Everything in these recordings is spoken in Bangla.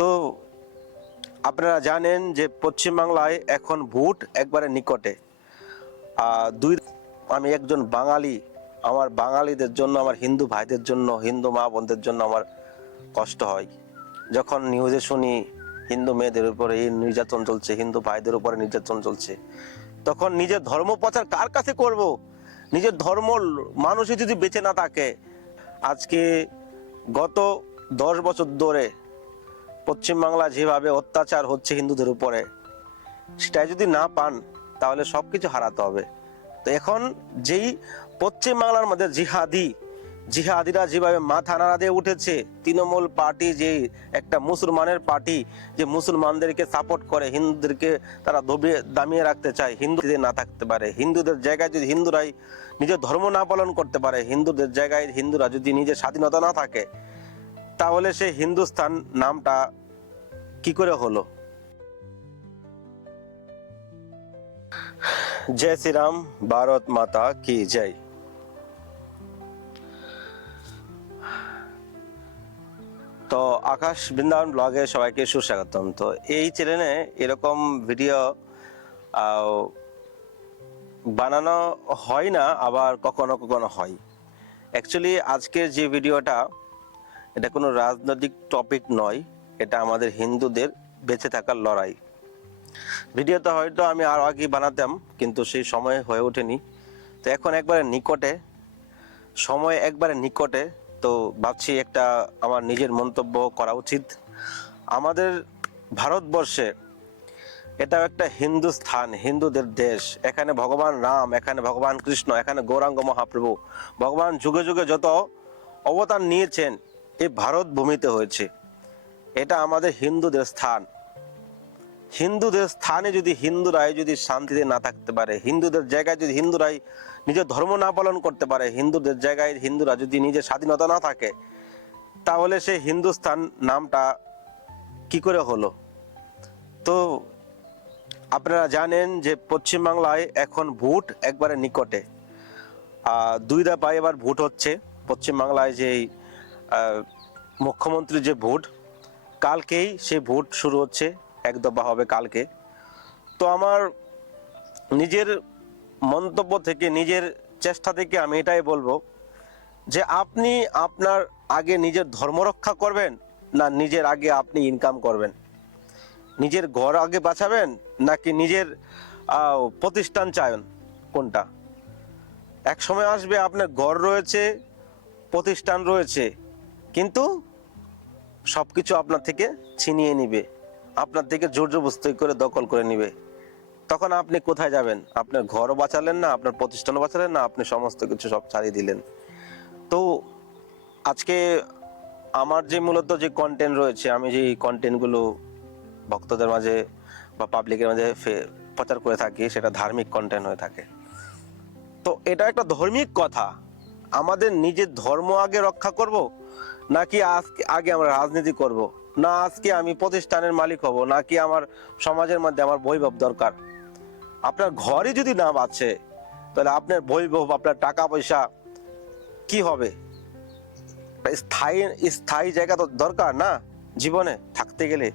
তো আপনারা জানেন যে পশ্চিমবাংলায় এখন ভোট একবারে নিকটে। দুই আমি একজন বাঙালি, আমার বাঙালিদের জন্য, আমার হিন্দু ভাইদের জন্য, হিন্দু মা বোনদের জন্য আমার কষ্ট হয় যখন নিউজে শুনি হিন্দু মেয়েদের উপরে এই নির্যাতন চলছে, হিন্দু ভাইদের উপরে নির্যাতন চলছে। তখন নিজের ধর্ম প্রচার কার কাছে করব? নিজের ধর্ম মানুষই যদি বেঁচে না থাকে। আজকে গত 10 বছর ধরে পশ্চিমবাংলা যেভাবে অত্যাচার হচ্ছে হিন্দুদের উপরে, সেটাই যদি না পান তাহলে সবকিছু হারাতে হবে। তো এখন যেই পশ্চিমবাংলার মধ্যে জিহাদিরা যেভাবে মাথা নাড়া দিয়ে উঠেছে, তৃণমূল পার্টি যে একটা মুসলমানের পার্টি, যে মুসলমানদেরকে সাপোর্ট করে, হিন্দুদেরকে তারা দামিয়ে রাখতে চায়, হিন্দুদের না থাকতে পারে। হিন্দুদের জায়গায় যদি হিন্দুরাই নিজের ধর্ম না পালন করতে পারে, হিন্দুদের জায়গায় হিন্দুরা যদি নিজের স্বাধীনতা না থাকে, তাহলে সে হিন্দুস্তান নামটা কি করে হলো? জয় শ্রীরাম, ভারত মাতা কি জয়। তো আকাশ বৃন্দাবন ব্লগে সবাইকে সুস্বাগতম। তো এই চ্যানেলে এরকম ভিডিও বানানো হয় না, আবার কখনো কখনো হয়। অ্যাকচুয়ালি আজকের যে ভিডিওটা, এটা কোনো রাজনৈতিক টপিক নয়, এটা আমাদের হিন্দুদের বেঁচে থাকার লড়াই। ভিডিওটা হয়তো আমি আরও আগে বানাতাম, কিন্তু সেই সময় হয়ে ওঠেনি। তো এখন একবারে নিকটে, সময় একবারে নিকটে, তো ভাবছি একটা আমার নিজের মন্তব্য করা উচিত। আমাদের ভারতবর্ষে এটা একটা হিন্দুস্থান, হিন্দুদের দেশ। এখানে ভগবান রাম, এখানে ভগবান কৃষ্ণ, এখানে গৌরাঙ্গ মহাপ্রভু, ভগবান যুগে যুগে যত অবতার নিয়েছেন এই ভারত ভূমিতে হয়েছে। এটা আমাদের হিন্দুদের স্থান। হিন্দুদের স্থানে যদি হিন্দুরাই যদি শান্তিতে না থাকতে পারে, হিন্দুদের জায়গায় যদি হিন্দুরাই নিজের ধর্ম না পালন করতে পারে, হিন্দুদের জায়গায় হিন্দুরা যদি নিজের স্বাধীনতা না থাকে, তাহলে সে হিন্দুস্তান নামটা কি করে হলো? তো আপনারা জানেন যে পশ্চিমবাংলায় এখন ভোট একবারে নিকটে। 2 দফায় এবার ভোট হচ্ছে পশ্চিমবাংলায়। যে মুখ্যমন্ত্রীর যে ভোট, কালকেই সে ভোট শুরু হচ্ছে, 1 দফা হবে কালকে। তো আমার নিজের মন্তব্য থেকে, নিজের চেষ্টা থেকে আমি এটাই বলবো যে আপনি আপনার আগে নিজের ধর্ম রক্ষা করবেন, না নিজের আগে আপনি ইনকাম করবেন? নিজের ঘর আগে বাঁচাবেন, নাকি নিজের প্রতিষ্ঠান চান? কোনটা? এক সময় আসবে আপনার ঘর রয়েছে, প্রতিষ্ঠান রয়েছে, কিন্তু সবকিছু আপনার থেকে ছিনিয়ে নিবে, আপনার থেকে জোর জবরদস্তি করে দখল করে নিবে। তখন আপনি কোথায় যাবেন? আপনার ঘরও বাঁচালেন না, আপনার প্রতিষ্ঠানও বাঁচালেন না, আপনি সমস্ত কিছু সব ছাড়িয়ে দিলেন। তো আজকে আমার যে মূলত যে কন্টেন্ট রয়েছে, আমি যে কন্টেন্টগুলো ভক্তদের মাঝে বা পাবলিকের মাঝে প্রচার করে থাকি, সেটা ধার্মিক কন্টেন্ট হয়ে থাকে। তো এটা একটা ধার্মিক কথা। আমাদের নিজের ধর্ম আগে রক্ষা করব, নাকি আগে আমরা রাজনীতি করব, না আজকে আমি প্রতিষ্ঠানের মালিক হব, নাকি আমার সমাজের মধ্যে আমার বৈভব দরকার? আপনার ঘরই যদি না বাঁচে, তাহলে আপনার বৈভব, আপনার টাকা পয়সা কি হবে? স্থায়ী স্থায়ী জায়গা তো দরকার না জীবনে থাকতে গেলে।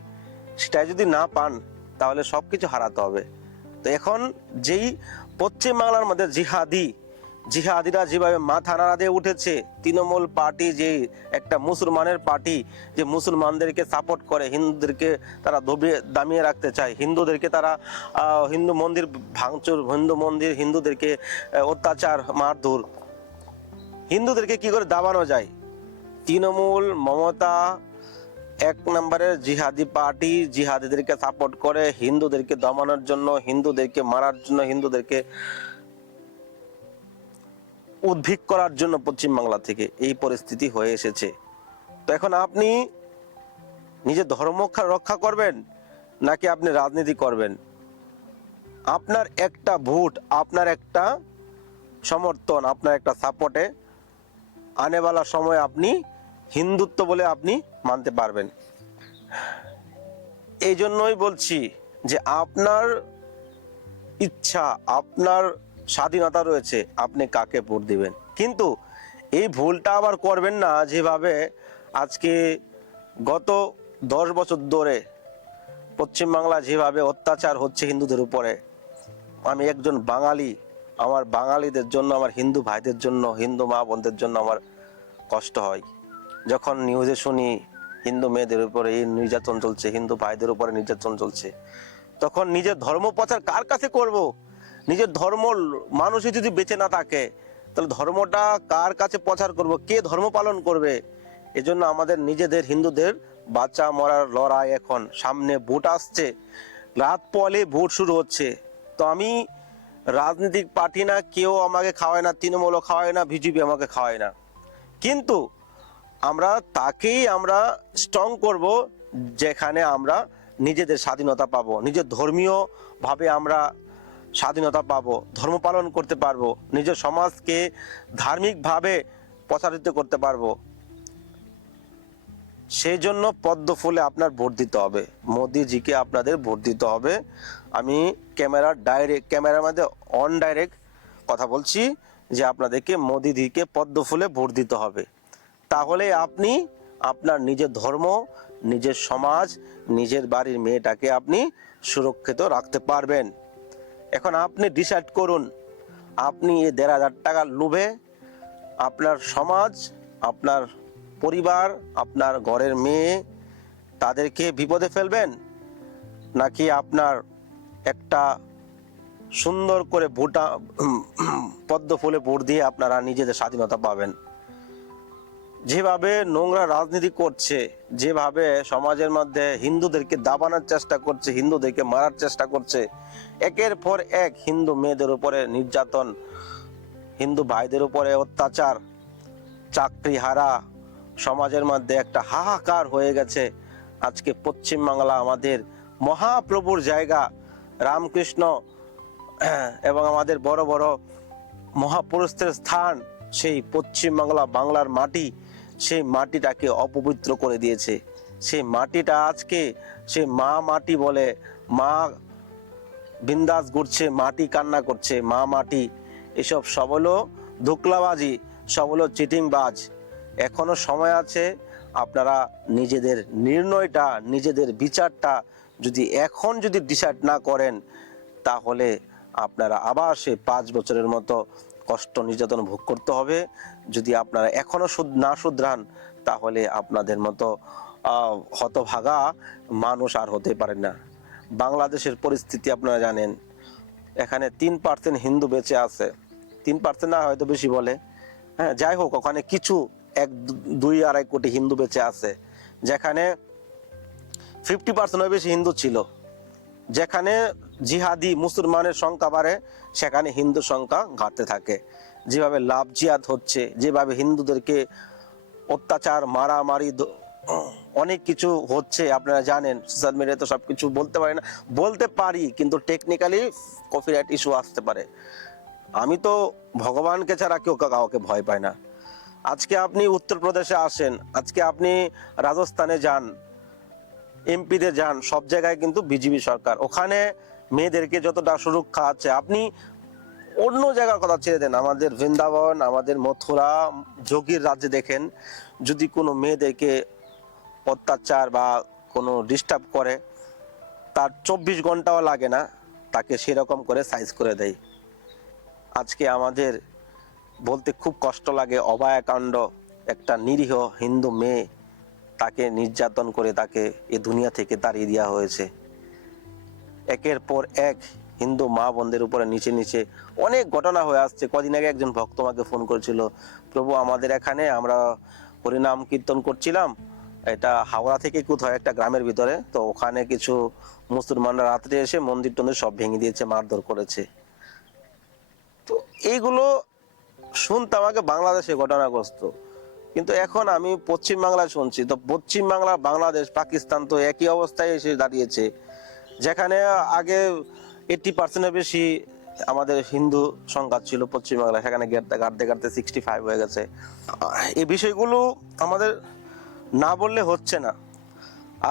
সেটাই যদি না পান তাহলে সবকিছু হারাতে হবে। তো এখন যেই পশ্চিমবাংলার মধ্যে জিহাদিরা যেভাবে মাথা নাড়া দিয়ে উঠেছে, তৃণমূল পার্টি যে একটা মুসলমানের পার্টি, যে মুসলমানদেরকে সাপোর্ট করে, হিন্দুদেরকে তারা দামিয়ে রাখতে চায়, হিন্দুদেরকে তারা হিন্দু মন্দির ভাঙচুর, হিন্দুদেরকে অত্যাচার, মারধর, হিন্দুদেরকে কি করে দাবানো যায়? তৃণমূল, মমতা 1 নম্বরের জিহাদি পার্টি, জিহাদিদেরকে সাপোর্ট করে, হিন্দুদেরকে দমানোর জন্য, হিন্দুদেরকে মারার জন্য, হিন্দুদেরকে উদ্ভিদ করার জন্য পশ্চিমবাংলা থেকে এই পরিস্থিতি হয়ে এসেছে। তো এখন আপনি নিজের ধর্ম রক্ষা করবেন, নাকি আপনি রাজনীতি করবেন? আপনার একটা ভোট, আপনার একটা সমর্থন, আপনার একটা সাপোর্টে আনেওয়ালা সময় আপনি হিন্দুত্ব বলে আপনি মানতে পারবেন। এই জন্যই বলছি যে আপনার ইচ্ছা, আপনার স্বাধীনতা রয়েছে, আপনি কাকে ভোট দিবেন। কিন্তু এই ভুলটা আবার করবেন না যেভাবে আজকে গত 10 বছর ধরে পশ্চিমবাংলা যেভাবে অত্যাচার হচ্ছে হিন্দুদের উপরে, আমি একজন বাঙালি, আমার বাঙালিদের জন্য, আমার হিন্দু ভাইদের জন্য, হিন্দু মা বোনদের জন্য আমার কষ্ট হয়। যখন নিউজে শুনি হিন্দু মেয়েদের উপরে এই নির্যাতন চলছে, হিন্দু ভাইদের উপরে নির্যাতন চলছে, তখন নিজের ধর্ম প্রচার কার কাছে করব? নিজের ধর্ম মানুষই যদি বেঁচে না থাকে, তাহলে ধর্মটা কার কাছে প্রচার করব? কে ধর্ম পালন করবে? এজন্য আমাদের নিজেদের হিন্দুদের বাঁচা মরার লড়াই। এখন সামনে ভোট আসছে, রাত পলে ভোট শুরু হচ্ছে। তো আমি রাজনৈতিক পার্টি না, কেউ আমাকে খাওয়ায় না, তৃণমূলও খাওয়ায় না, বিজেপি আমাকে খাওয়ায় না, কিন্তু তাকেই আমরা স্ট্রং করব যেখানে আমরা নিজেদের স্বাধীনতা পাবো, নিজের ধর্মীয় ভাবে আমরা স্বাধীনতা পাবো, ধর্ম পালন করতে পারবো, নিজের সমাজকে ধার্মিকভাবে প্রচারিত করতে পারবো। সেই জন্য পদ্ম ফুলে আপনার ভোট দিতে হবে, মোদিজিকে আপনাদের ভোট দিতে হবে। আমি ক্যামেরার মধ্যে অন ডাইরেক্ট কথা বলছি যে আপনাদেরকে মোদিজিকে পদ্ম ফুলে ভোট দিতে হবে। তাহলে আপনি আপনার নিজের ধর্ম, নিজের সমাজ, নিজের বাড়ির মেয়েটাকে আপনি সুরক্ষিত রাখতে পারবেন। এখন আপনি ডিসাইড করুন, আপনি এই 1,500 টাকার লোভে আপনার সমাজ, আপনার পরিবার, আপনার ঘরের মেয়ে তাদেরকে বিপদে ফেলবেন, নাকি আপনার একটা সুন্দর করে পদ্ম ফুলে ভোট দিয়ে আপনারা নিজেদের স্বাধীনতা পাবেন। যেভাবে নোংরা রাজনীতি করছে, যেভাবে সমাজের মধ্যে হিন্দুদেরকে দাবানোর চেষ্টা করছে, হিন্দুদেরকে মারার চেষ্টা করছে, একের পর এক হিন্দু মেয়েদের উপরে নির্যাতন, হিন্দু ভাইদের উপরে অত্যাচার, চাকরি হারা, সমাজের মধ্যে একটা হাহাকার হয়ে গেছে। আজকে পশ্চিমবাংলা আমাদের মহাপ্রভুর জায়গা, রামকৃষ্ণ এবং আমাদের বড় বড় মহাপুরুষদের স্থান, সেই পশ্চিমবাংলা, বাংলার মাটি, সেই মাটিটাকে অপবিত্র করে দিয়েছে। সেই মাটিটা আজকে সে মা মাটি বলে, মা বিন্দাস ঘুরছে, মাটি কান্না করছে, মা মাটি। এসব সব হলো ধোকলাবাজি, সব হলো চিটিংবাজ। এখনো সময় আছে, আপনারা নিজেদের নির্ণয়টা, নিজেদের বিচারটা যদি ডিসাইড না করেন, তাহলে আপনারা আবার সে 5 বছরের মতো কষ্ট নির্যাতন ভোগ করতে হবে। যদি আপনারা এখনো না শুধরান, তাহলে আপনাদের মতো হতভাগা মানুষ আর হতে পারে না। বাংলাদেশের পরিস্থিতি আপনারা জানেন, এখানে 3% হিন্দু বেঁচে আছে, 3% না হয়তো বেশি বলে, হ্যাঁ যাই হোক, ওখানে কিছু 1-2-2.5 কোটি হিন্দু বেঁচে আছে, যেখানে 50% বেশি হিন্দু ছিল। যেখানে জিহাদি মুসলমানের সংখ্যা বাড়ে, সেখানে হিন্দু সংখ্যা ঘাটতে থাকে। যেভাবে লাভ জিহাদ হচ্ছে, যেভাবে হিন্দুদেরকে অত্যাচার, মারামারি, অনেক কিছু হচ্ছে আপনারা জানেন। সোশ্যাল মিডিয়ায় তো সবকিছু বলতে পারি না, বলতে পারি, কিন্তু টেকনিক্যালি কপিরাইট ইস্যু আসতে পারে। আমি তো ভগবানকে ছাড়া কাউকে ভয় পাই না। আজকে আপনি উত্তরপ্রদেশে আসেন, আজকে আপনি রাজস্থানে যান, এমপিতে যান, সব জায়গায় কিন্তু বিজেপি সরকার। ওখানে মেয়েদেরকে যতটা সুরক্ষা আছে, আপনি অন্য জায়গার কথা ছেড়ে দেন, আমাদের বৃন্দাবন, আমাদের মথুরা, যোগীর রাজ্যে দেখেন, যদি কোনো মেয়েদেরকে অত্যাচার বা কোনো ডিস্টার্ব করে, তার 24 ঘন্টাও লাগে না, তাকে সেরকম করে সাইজ করে দেয়। আজকে আমাদের বলতে খুব কষ্ট লাগে, অভয়াকাণ্ড, একটা নিরীহ হিন্দু মেয়ে, তাকে নির্যাতন করে তাকে এই দুনিয়া থেকে তাড়িয়ে দেওয়া হয়েছে। একের পর এক হিন্দু মা বোনদের উপরে নিচে নিচে অনেক ঘটনা হয়ে আসছে। কদিন আগে একজন ভক্ত আমাকে ফোন করেছিল, প্রভু আমাদের এখানে আমরা হরিনাম কীর্তন করছিলাম, এটা হাওড়া থেকে কোথাও একটা গ্রামের ভিতরে, তো ওখানে কিছু মুসলমানরা রাত্রে এসে মন্দির টন্দির সব ভেঙে দিয়েছে, মারধর করেছে। তো এইগুলো শুনতে আমাকে বাংলাদেশে ঘটনাগ্রস্ত, কিন্তু এখন আমি পশ্চিমবাংলায় শুনছি। তো পশ্চিমবাংলা, বাংলাদেশ, পাকিস্তান তো একই অবস্থায় এসে দাঁড়িয়েছে, যেখানে আগে 80%-এর বেশি আমাদের হিন্দু সংখ্যা ছিল পশ্চিমবাংলায়, সেখানে গাড়তে গাড়তে 65 হয়ে গেছে। এই বিষয়গুলো আমাদের না বললে হচ্ছে না।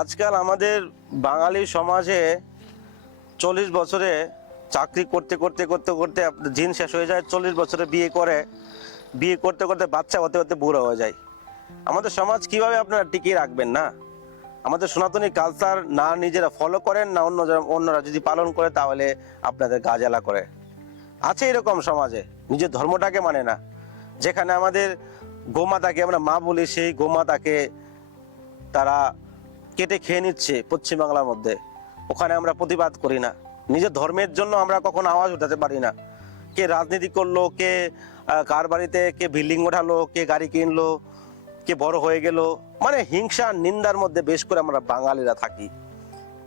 আজকাল আমাদের বাঙালি সমাজে 40 বছরে চাকরি করতে করতে করতে করতে দিন শেষ হয়ে যায়, 40 বছরে বিয়ে করতে করতে বাচ্চা হতে হতে বুড়ো হয়ে যায়। আমাদের সমাজ কিভাবে আপনারা টিকিয়ে রাখবেন? না, আমাদের সনাতনী কালচার না নিজেরা ফলো করেন, না অন্যরা যদি পালন করে তাহলে আপনাদের গা জ্বালা করে। আছে এরকম সমাজে, নিজের ধর্মটাকে মানে না। যেখানে আমাদের গোমাতাকে আমরা মা বলি, সেই গোমাতাকে তারা কেটে খেয়ে নিচ্ছে পশ্চিমবাংলার মধ্যে, ওখানে আমরা প্রতিবাদ করি না। নিজের ধর্মের জন্য আমরা কখনো আওয়াজ উঠাতে পারি না। কে রাজনীতি করলো, কে কার বাড়িতে কে বিল্ডিং ওঠালো, কে গাড়ি কিনলো, কে বড় হয়ে গেল, মানে হিংসা নিন্দার মধ্যে বেশ করে আমরা বাঙালিরা থাকি।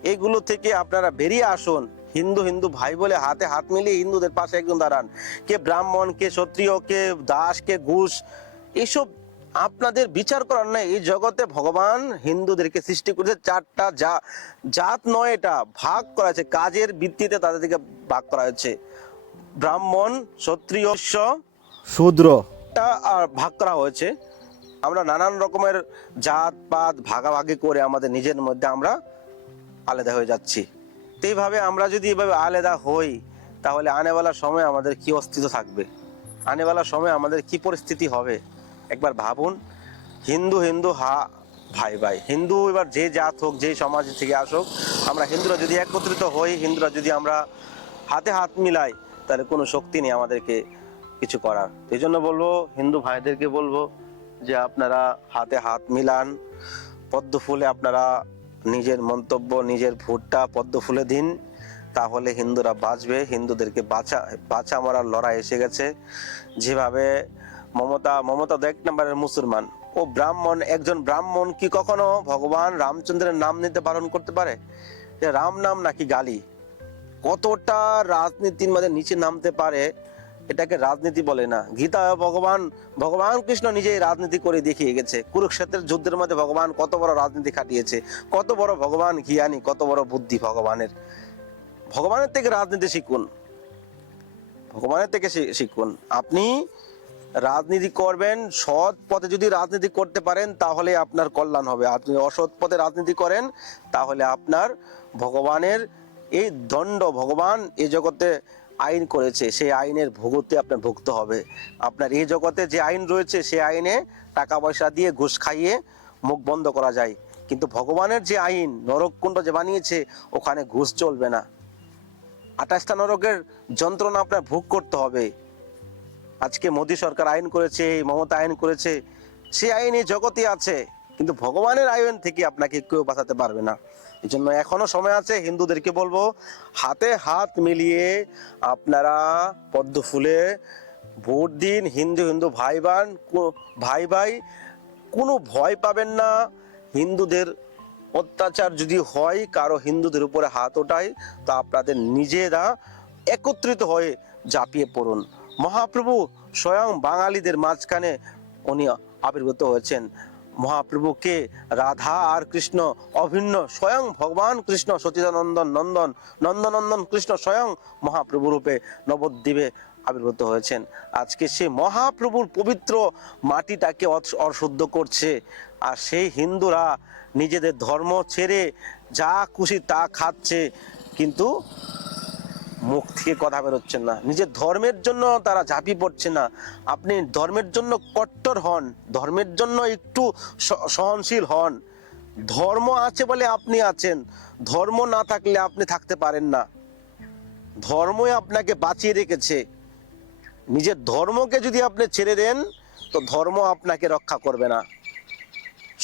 এইগুলো থেকে আপনারা বেরিয়ে আসুন। হিন্দু হিন্দু ভাই বলে হাতে হাত মিলিয়ে হিন্দুদের পাশে একজন দাঁড়ান। কে ব্রাহ্মণ, কে ক্ষত্রিয়, কে দাস, কে ঘুষ, এইসব আপনাদের বিচার করার নাই। এই জগতে ভগবান হিন্দুদেরকে সৃষ্টি করেছে চারটা জাত নয়, এটা ভাগ করা হয়েছে, কাজের ভিত্তিতে তাদেরকে ভাগ করা হয়েছে। ব্রাহ্মণ, ক্ষত্রিয়, শূদ্র আর ভাগ করা হয়েছে। আমরা নানান রকমের জাত পাত ভাগাভাগি করে আমাদের নিজের মধ্যে আমরা আলাদা হয়ে যাচ্ছি। তো এইভাবে আমরা যদি এভাবে আলাদা হই তাহলে আনেওয়ালা সময় আমাদের কি অস্তিত্ব থাকবে, আনেওয়ালা সময় আমাদের কি পরিস্থিতি হবে একবার ভাবুন। হিন্দু হিন্দু ভাই ভাই, হিন্দু এবার যে জাত হোক, যে সমাজ থেকে আসুক, আমরা হিন্দুরা যদি একত্রিত হই, হিন্দুরা যদি আমরা হাতে হাত মিলাই, তাহলে কোনো শক্তি নেই আমাদেরকে কিছু করার। এই জন্য বলবো, হিন্দু ভাইদেরকে বলবো যে আপনারা হাতে হাত মিলান, পদ্ম ফুলে আপনারা নিজের মন্তব্য, নিজের ভোটটা পদ্ম ফুলে দিন, তাহলে হিন্দুরা বাঁচবে। হিন্দুদেরকে বাঁচা মরার লড়াই এসে গেছে। যেভাবে মমতা 1 নম্বরের মুসলমান, ও ব্রাহ্মণ, একজন ব্রাহ্মণ কি কখনো ভগবান রামচন্দ্রের নাম নিতে বারণ করতে পারে? যে রাম নাম নাকি গালি? কতটা রাজনীতির মধ্যে নিচে নামতে পারে, এটাকে রাজনীতি বলে না। গীতা ভগবান কৃষ্ণ নিজেই রাজনীতি করে দেখিয়ে গেছে। কুরুক্ষেত্রের যুদ্ধের মধ্যে ভগবান কত বড় রাজনীতি খাটিয়েছে, কত বড় ভগবান জ্ঞানী, কত বড় বুদ্ধি ভগবানের থেকে রাজনীতি শিখুন, ভগবানের থেকে শিখুন। আপনি রাজনীতি করবেন, সৎ পথে যদি রাজনীতি করতে পারেন তাহলে আপনার কল্যাণ হবে। আপনি অসৎ পথে রাজনীতি করেন তাহলে আপনার ভগবানের এই দণ্ড, ভগবান এই জগতে আইন করেছে, সেই আইনের ভোগতে আপনার ভুগতে হবে। আপনার এই জগতে যে আইন রয়েছে সেই আইনে টাকা পয়সা দিয়ে ঘুষ খাইয়ে মুখ বন্ধ করা যায়, কিন্তু ভগবানের যে আইন, নরককুণ্ড যে বানিয়েছে, ওখানে ঘুষ চলবে না। 28টা নরকের যন্ত্রণা আপনার ভোগ করতে হবে। আজকে মোদী সরকার আইন করেছে, মমতা আইন করেছে, সেই আইন এই জগতে আছে, কিন্তু ভগবানের আইন থেকে আপনাকে কেউ বাঁচাতে পারবে না। এই জন্য এখনো সময় আছে। হিন্দুদেরকে বলবো, হাতে হাত মিলিয়ে আপনারা পদ্ম ফুলে ভোট দিন। হিন্দু হিন্দু ভাই ভাই, কোনো ভয় পাবেন না। হিন্দুদের অত্যাচার যদি হয়, কারো হিন্দুদের উপরে হাত ওঠায়, তো আপনাদের নিজেরা একত্রিত হয়ে ঝাঁপিয়ে পড়ুন। মহাপ্রভু স্বয়ং বাঙালিদের মাঝখানে উনি আবির্ভূত হয়েছেন। মহাপ্রভুকে রাধা আর কৃষ্ণ অভিন্ন, স্বয়ং ভগবান কৃষ্ণ সচিদানন্দন নন্দনন্দন কৃষ্ণ স্বয়ং মহাপ্রভু রূপে নবদ্বীপে আবির্ভূত হয়েছেন। আজকে সে মহাপ্রভুর পবিত্র মাটিটাকে অশুদ্ধ করছে, আর সেই হিন্দুরা নিজেদের ধর্ম ছেড়ে যা খুশি তা খাচ্ছে, কিন্তু মুখ থেকে কথা বেরোচ্ছে না, নিজের ধর্মের জন্য তারা ঝাঁপিয়ে পড়ছে না। আপনি ধর্মের জন্য কট্টর হন, ধর্মের জন্য একটু সহনশীল হন। ধর্ম আছে বলে আপনি আছেন, ধর্ম না থাকলে আপনি থাকতে পারেন না। ধর্মই আপনাকে বাঁচিয়ে রেখেছে। নিজের ধর্মকে যদি আপনি ছেড়ে দেন, তো ধর্ম আপনাকে রক্ষা করবে না।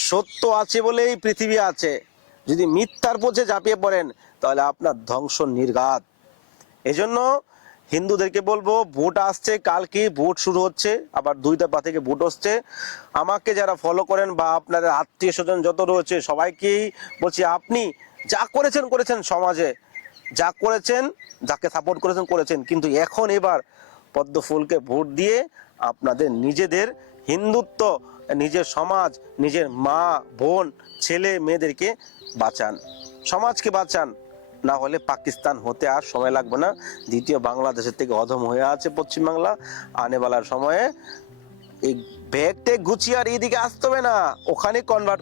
সত্য আছে বলেই পৃথিবী আছে, যদি মিথ্যার পথে ঝাঁপিয়ে পড়েন তাহলে আপনার ধ্বংস নির্ঘাত। এজন্য হিন্দুদেরকে বলবো, ভোট আসছে, কালকে ভোট শুরু হচ্ছে, আবার 2 দফা থেকে ভোট হচ্ছে। আমাকে যারা ফলো করেন বা আপনাদের আত্মীয় স্বজন যত রয়েছে সবাইকেই বলছি, আপনি যা করেছেন সমাজে, যা করেছেন, যাকে সাপোর্ট করেছেন, কিন্তু এবার পদ্ম ফুলকে ভোট দিয়ে আপনাদের নিজেদের হিন্দুত্ব, নিজের সমাজ, নিজের মা বোন ছেলে মেয়েদেরকে বাঁচান, সমাজকে বাঁচান। না হলে পাকিস্তান হতে আর সময় লাগবে না। দ্বিতীয় বাংলাদেশের থেকে অধম হয়ে আছে পশ্চিমবাংলা। আনেওয়ালার সময়ে এই ব্যাগটা গুছিয়ে আর এইদিকে আসতে হবে না, ওখানে কনভার্ট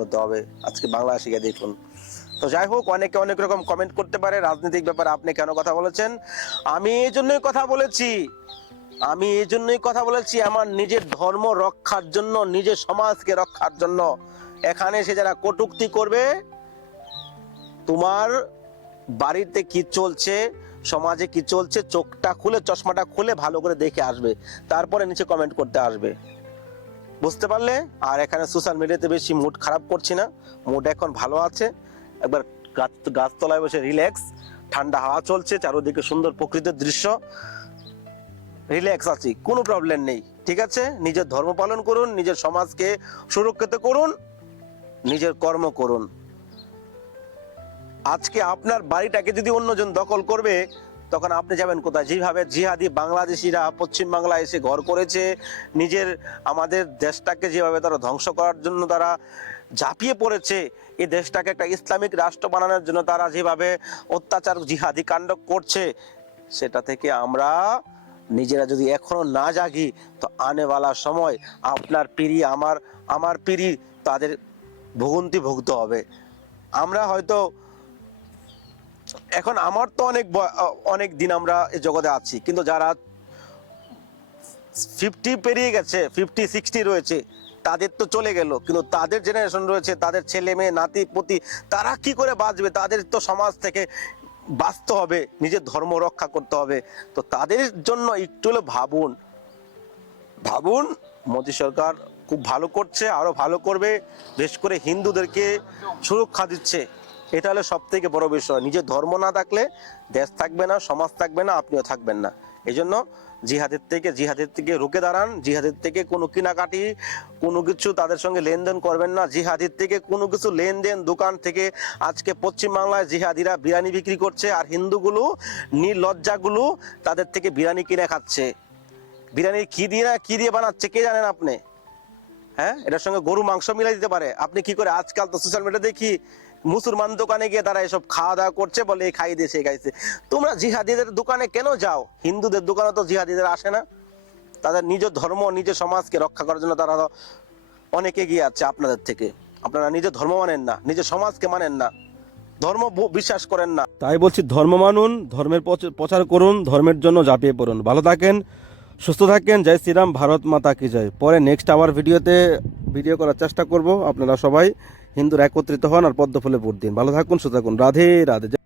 হতে হবে। আজকে বাংলাদেশিকে দেখুন। তো যাই হোক, অনেকে অনেক রকম কমেন্ট করতে পারে রাজনৈতিক ব্যাপারে আপনি কেন কথা বলেছেন। আমি এই জন্যই কথা বলেছি, আমার নিজের ধর্ম রক্ষার জন্য, নিজের সমাজকে রক্ষার জন্য। এখানে এসে যারা কটূক্তি করবে, তোমার বাড়িতে কি চলছে, সমাজে কি চলছে, চোখটা খুলে চশমাটা খুলে ভালো করে দেখে আসবে, তারপরে নিচে কমেন্ট করতে আসবে, বুঝতে পারলে? আর এখানে সোশ্যাল মিডিয়াতে বেশি মুড খারাপ করছি না, মুড এখন ভালো আছে। একবার গাছতলায় বসে রিল্যাক্স, ঠান্ডা হাওয়া চলছে, চারদিকে সুন্দর প্রকৃতির দৃশ্য, রিল্যাক্স আছি, কোনো প্রবলেম নেই। ঠিক আছে, নিজের ধর্ম পালন করুন, নিজের সমাজকে সুরক্ষিত করুন, নিজের কর্ম করুন। আজকে আপনার বাড়িটাকে যদি অন্যজন দখল করবে, তখন আপনি যাবেন কোথায়? যেভাবে জিহাদি বাংলাদেশিরা পশ্চিম বাংলায় এসে ঘর করেছে, নিজের আমাদের দেশটাকে যেভাবে তারা ধ্বংস করার জন্য তারা ঝাঁপিয়ে পড়েছে, এই দেশটাকে একটা ইসলামিক রাষ্ট্র বানানোর জন্য তারা যেভাবে অত্যাচার জিহাদি কাণ্ড করছে, সেটা থেকে আমরা নিজেরা যদি এখনো না জাগি, তো আনেওয়ালা সময় আপনার পিড়ি আমার পিড়ি তাদের ভোগান্তি ভুগতে হবে। আমরা হয়তো এখন আমার তো অনেক দিন আমরা এই জগতে আছি, কিন্তু যারা 50 পেরিয়ে গেছে, 50-60 রয়েছে, তাদের তো চলে গেল, কিন্তু তাদের জেনারেশন রয়েছে, তাদের ছেলে মেয়ে নাতি পুতি, তারা কি করে বাঁচবে? তাদের তো সমাজ থেকে বাঁচতে হবে, নিজের ধর্ম রক্ষা করতে হবে। তো তাদের জন্য একটু হলে ভাবুন। মোদী সরকার খুব ভালো করছে, আরো ভালো করবে, বিশেষ করে হিন্দুদেরকে সুরক্ষা দিচ্ছে। এটা হলো সব থেকে বড় বিষয়। নিজের ধর্ম না থাকলে দেশ থাকবে না, সমাজ থাকবে না, আপনিও থাকবেন না। এই জন্য জিহাদের থেকে রুখে দাঁড়ান। জিহাদের থেকে কোনো কেনাকাটি, কোনো কিছু তাদের সঙ্গে লেনদেন করবেন না। জিহাদের থেকে কোনো কিছু লেনদেন, দোকান থেকে আজকে পশ্চিমবাংলায় জিহাদিরা বিরিয়ানি বিক্রি করছে, আর হিন্দুগুলো নির্লজ্জাগুলো তাদের থেকে বিরিয়ানি কিনে খাচ্ছে। বিরিয়ানি কি দিয়ে বানাচ্ছে কে জানেন আপনি? হ্যাঁ, এটার সঙ্গে গরু মাংস মিলাই দিতে পারে। আপনি কি করে? আজকাল তো সোশ্যাল মিডিয়া দেখি মুসলমান দোকানে গিয়ে তারা এসব খাওয়া দাওয়া করছে, বলে এই খাই দিয়েছে, খাইছে। তোমরা জিহাদিদের দোকানে কেন যাও? হিন্দুদের দোকানে তো জিহাদিদের আসে না। তাদের নিজের ধর্ম, নিজের সমাজকে রক্ষা করার জন্য তারা অনেক এগিয়ে আছে আপনাদের থেকে। আপনারা নিজের ধর্ম মানেন না, নিজের সমাজকে মানেন না, ধর্ম বিশ্বাস করেন না। তাই বলছি, ধর্ম মানুন, ধর্মের প্রচার করুন, ধর্মের জন্য ঝাঁপিয়ে পড়ুন। ভালো থাকেন, সুস্থ থাকেন। জয় শ্রীরাম, ভারত মাতা কি জয়। পরে নেক্সট আবার ভিডিও করার চেষ্টা করব। আপনারা সবাই হিন্দুরা একত্রিত হন আর পদ্ম ফুলে ভোট দিন। ভালো থাকুন, সুস্থ থাকুন। রাধে রাধে।